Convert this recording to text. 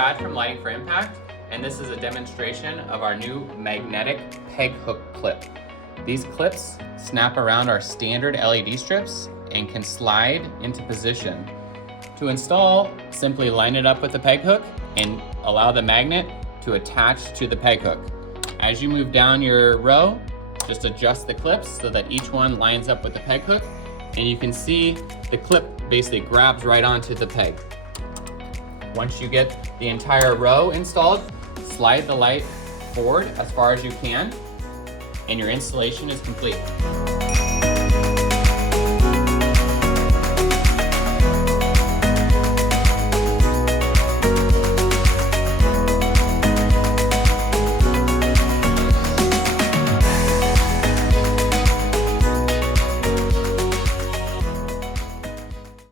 Chad from Lighting for Impact, and this is a demonstration of our new magnetic peg hook clip. These clips snap around our standard LED strips and can slide into position. To install, simply line it up with the peg hook and allow the magnet to attach to the peg hook. As you move down your row, just adjust the clips so that each one lines up with the peg hook, and you can see the clip basically grabs right onto the peg. Once you get the entire row installed, slide the light forward as far as you can, and your installation is complete.